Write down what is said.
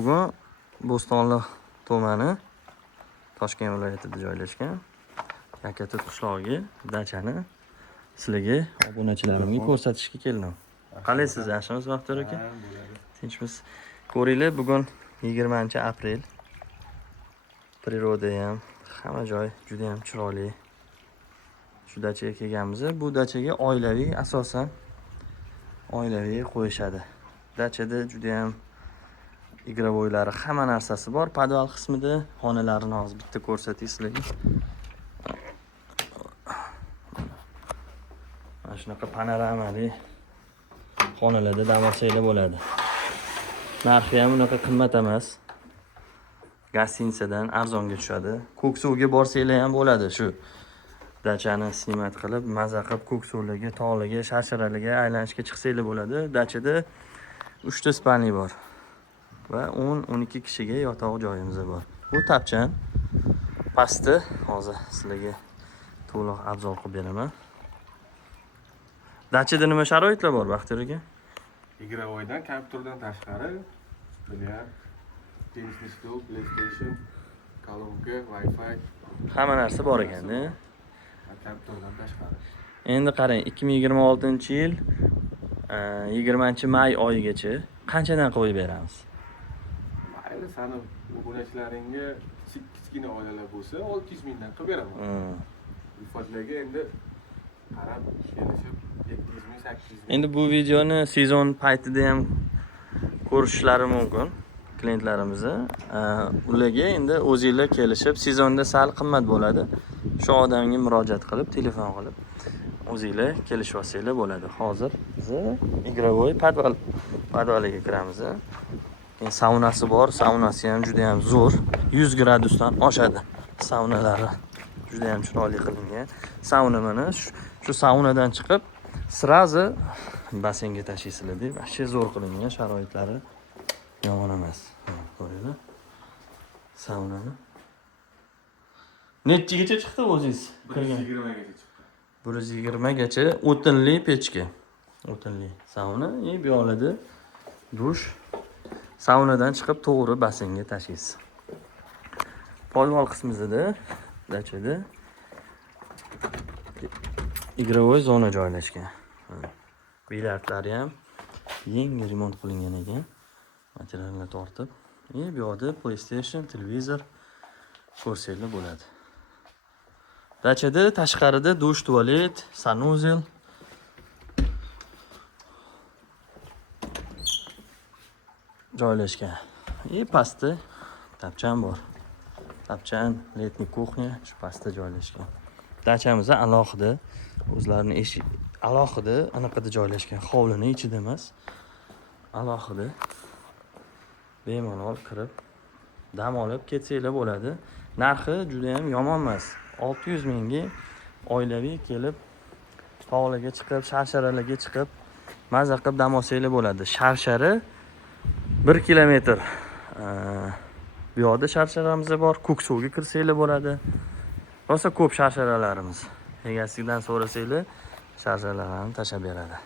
Bugun Bo'stonli tumani Toshkent viloyatida joylashgan Yakatut qishlog'iga dachani sizlarga obunachilarimga ko'rsatishga keldim. Qalaysiz, yaxshimisiz Baxtiyor aka? Tinchmisiz? Ko'ringlar, bugun 20-aprel. Priroda ham, hamma joy juda ham chiroyli. Shu dachaga kelganmiz. Bu dachaga oilaviy, asosan oilaviy qo'yishadi. Dachada juda ham igravoylari, hamma narsasi bor. Podval qismida xonalarini hozir bitta ko'rsatay sizlarga. Mana shunaqa panoramali xonalarda dam olsanglar bo'ladi. Narxi ham unaqa qimmat emas. Gostinitsadan arzonga tushadi. Ko'ksovga borsanglar ham bo'ladi. Shu dachani snimat qilib, maza qilib ko'ksovlarga, tog'larga, sharsharalarga aylanishga chiqsanglar bo'ladi. Dachada 3 ta spalni bor. Va 10-12 kishiga yotoq joyimiz bor. Bu tapchan. Pastda hozir sizlarga to'liq obzor qilib beraman. Dachada nima sharoitlar bor, Baxtiyor aka? Igravoydan, kompyuterdan tashqari bilyard, tennisni stol, PlayStation, kolonka, Wi-Fi, Hamma narsa bor ekan-da. Kompyuterdan tashqari. Endi qarang, 2026-yil 20-may oyigacha qanchadan qo'yib beramiz? Mayli, sani obunachilaringga kichkina oilalar bo'lsa 600 mingdan qilib beraman. Ulfatlarga endi qarab kelishib 700 ming, 800 ming. Endi bu videoni sezon paytida ham ko'rishlari mumkin klientlarimiz. Ularga endi o'zingizlar kelishib, sezonda sal qimmat bo'ladi. Shu odamga murojaat qilib, telefon qilib o'zingizlar kelishib olsanglar bo'ladi. Hozir biz igravoy podvaliga kiramiz. Saunasi bor, saunasi ham juda ham zo'r. 100 gradusdan oshadi. Saunalari juda ham chiroyli qilingan. Sauna mana shu saunadan chiqib, sirazi basseynga tashlaysizlar deb, ashyo zo'r qilingan, sharoitlari yomon emas. Ko'ringlar. Saunani. Nechigacha chiqdi o'zingiz? 120 gacha chiqdi. 120 gacha o'tinli pechka. O'tinli sauna, bu yoqda dush. Saunadan chiqib to'g'ri basseynga tashlaysiz. Podval qismida dachada igravoy zona joylashgan. Bilyardlari ham yangi remont qilingan ekan. Materiallar tortib, bu yoqda PlayStation, televizor ko'rsanglar bo'ladi. Dachada tashqarida dush, tualet, sanuzel, joylashgan. Pastda tapchan bor. Tapchan, letniy kuxnya shu pastda joylashgan. Dachamiz alohida, o'zlarining eshik alohida anaqada joylashgan. Hovlining ichida emas, alohida. Bemalol kirib, dam olib ketsanglar bo'ladi. Narxi juda ham yomon emas. 600 mingga oilaviy kelib, tog'larga chiqib, sharsharalarga chiqib, maza qilib dam olsanglar bo'ladi. Sharshara 1 kilometr. Bu yoqda sharsharamiz bor. Ko'ksovga kirsanglar bo'ladi. Rosa ko'p sharsharalarimiz. Egasidan so'rasanglar, sharsharalarni tashab beradi.